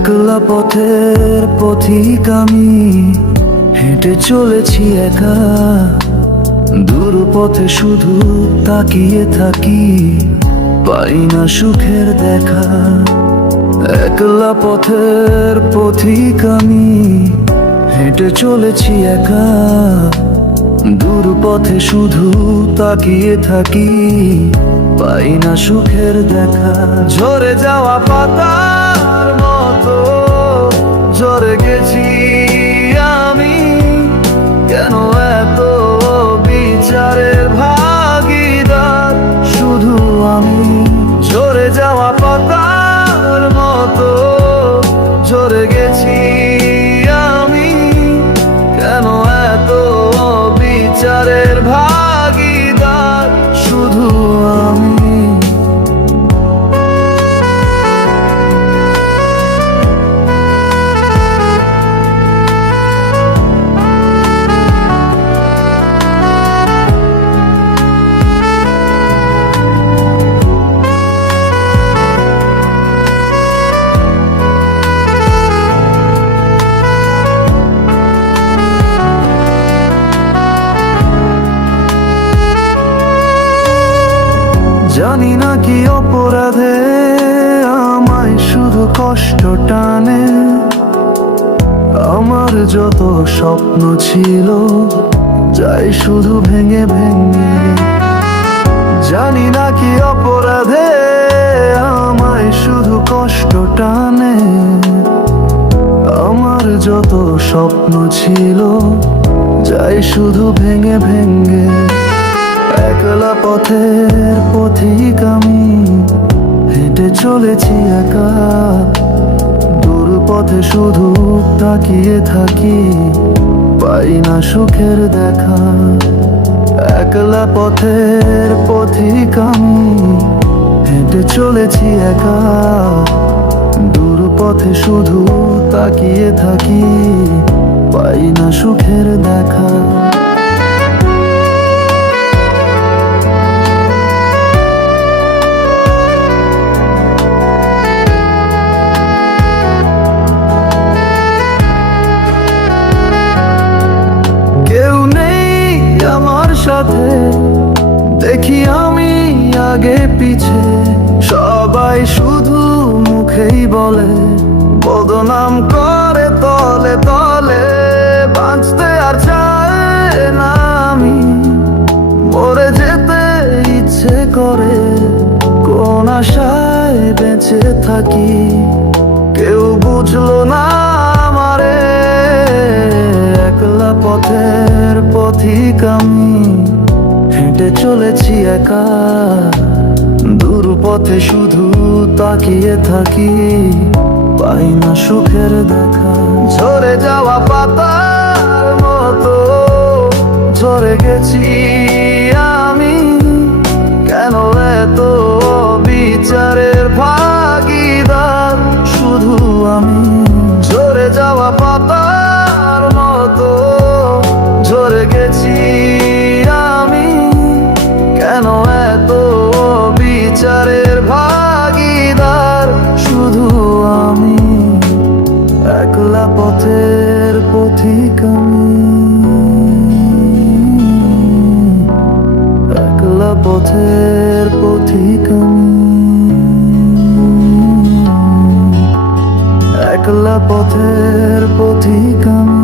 একলা পথের পথিক আমি, হেঁটে চলেছি একা। দূর পথে শুধু তাকিয়ে থাকি, পাই না সুখের দেখা। একলা পথের পথিক আমি, হেঁটে চলেছি একা। দূর পথে শুধু তাকিয়ে থাকি, পাই না সুখের দেখা। ঝরে যাওয়া পাতার মতো ঝরে গেছি আমি, কেন এত বিচারের ভাগীদার শুধু আমি। ঝরে যাওয়া পাতার মতো ঝরে গেছি আমি, কেন এত বিচারের ভাগীদার শুধু আমি। জানি না কি অপরাধে আমায় শুধু কষ্ট টানে। আমার যত স্বপ্ন ছিল যাই শুধু ভেঙে ভেঙে। জানি না কি অপরাধে আমায় শুধু কষ্ট টানে। আমার যত স্বপ্ন ছিল যাই শুধু ভেঙে ভেঙে। একলা পথের পথিক আমি, হেঁটে চলেছি একা। দূর পথে শুধু তাকিয়ে থাকি, পাই না সুখের দেখা। একলা পথের পথিক আমি, হেঁটে চলেছি একা। দূর পথে শুধু তাকিয়ে থাকি, পাই না সুখের দেখা। কেউ নেই আমার সাথে, দেখি আমি আগে পিছে। সবাই শুধু মুখেই বলে, বদনাম করে তলে তলে। বাঁচতে আর চায় না আমি, মরে যেতে ইচ্ছে করে। কোন আশায় বেঁচে থাকি, কেউ বুঝলো না আমারে। একলা পথের পথিক আমি, হেঁটে চলেছি একা। দূর পথে শুধু তাকিয়ে থাকি, পাই না সুখের দেখা। ঝরে যাওয়া পাতার মতো ঝরে গেছি আমি, কেন এত বিচারের ভাগীদার শুধু আমি। ঝরে যাওয়া পাতার মতো ঝরে গেছি আমি, কেন এত বিচারের ভাগীদার শুধু আমি। একলা পথের পথিক আমি, একলা পথের পথিক আমি, একলা পথের পথিক আমি।